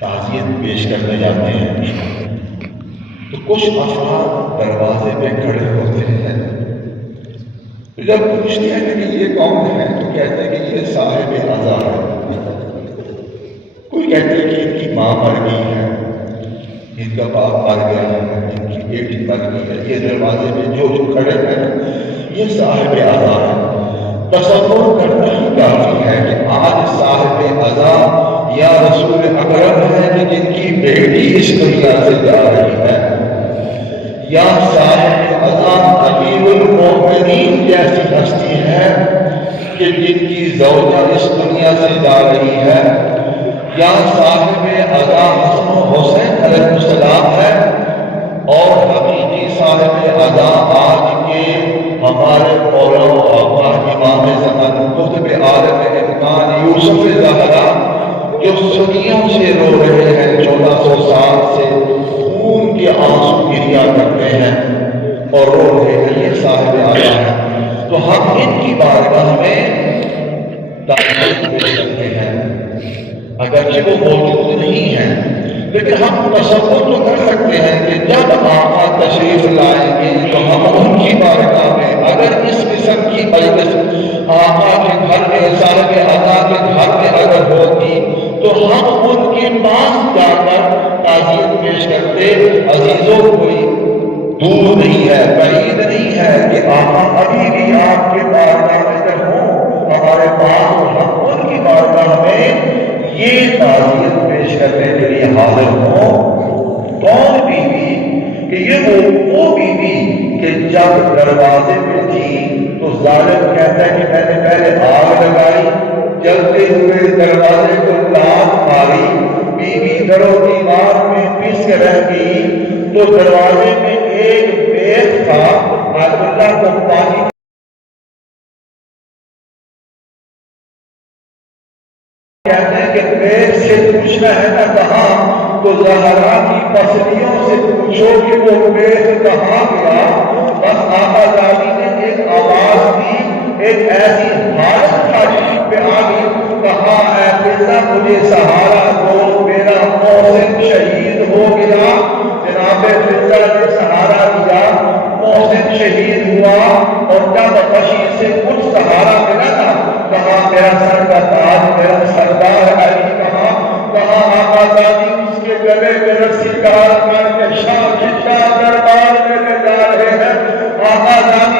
تعزیت پیش کرنے جاتے ہیں تو کچھ افراد دروازے پہ کھڑے ہوتے ہیں، تو جب پوچھتے ہیں کہ یہ کون ہے تو کہتے ہیں کہ یہ صاحب عزا ہے۔ کوئی کہتے ہیں کہ ان کی ماں مر گئی ہے، ان کا باپ مر گیا ہے، ان کی بیٹی مر گئی ہے، یہ دروازے پہ جو کھڑے ہیں یہ صاحب عزا ہے۔ تصور کرنا ہی کافی ہے کہ آج صاحب عزا یا رسول اکرم ہے کہ جن کی بیٹی اس دنیا سے جا رہی ہے، یا صاحب عزا امیر المؤمنین جیسی ہستی ہے کہ جن کی زوجہ اس دنیا سے جا رہی ہے، یا صاحب عزا حسن و حسین علیہ السلام ہے، اور حقیقی صاحب عزا آج کے ہمارے مولا ہمارے امام زمان قطب عالم امکان یوسف زہرا جو صدیوں سے رو رہے ہیں، 1400 سال سے خون کے آنسو گریا کرتے ہیں اور رو رہے ہیں، یہ صاحب عزا ہے۔ تو ہم ان کی بارگاہ میں تعظیم پیش کرتے ہیں، اگرچہ وہ موجود نہیں ہیں لیکن ہم تصور تو کر سکتے ہیں کہ جب آقا تشریف لائیں گے تو ہم ان کی بارگاہ میں اگر اس قسم کی مجلس آقا کے گھر میں صاحب عزا کے گھر میں اگر ہوتی تو ہم ان کے پاس جا کر تعزیت پیش کرتے۔ عزیزوں، کوئی دور نہیں ہے، بعید نہیں ہے کہ آقا ابھی بھی آپ کے بارگاہ میں جب ہوں ہمارے پاس تو ہم ان کی بارگاہ میں یہ تعزیت پیش کرنے کے لیے حاضر ہوں۔ کون بیوی؟ کہ یہ وہ بیوی کہ جب دروازے پہ تھی تو ظالم کہتا ہے کہ میں نے پہلے آگ لگائی، جلتے ہوئے دروازے کو لات ماری، بیوی در و دیوار میں پس کے رہ گئی، تو دروازے میں ایک بیت تھا، اللہ کو پانی کہتے ہیں کہ بیت سے پوچھنا ہے نا کہاں، تو زہرا کی پسلیوں سے پوچھو کہ وہ بیت کہاں گیا۔ بس آقا جانی نے ایک آواز دی، ایک ایسی حالت تھا پہ آ گئی، کہا اے فضا مجھے سہارا دو، میرا محسن شہید ہو گیا۔ جناب فضا نے سہارا دیا، محسن شہید ہوا، اور جب خوشی سے کچھ سہارا ملا تھا کہا میرا سر کا تاج، میرا سردار علی کہاں آقا جانی اس کے گلے میں رسی کار کر کے شاہ دربار میں لے جا رہے ہیں۔ آقا جانی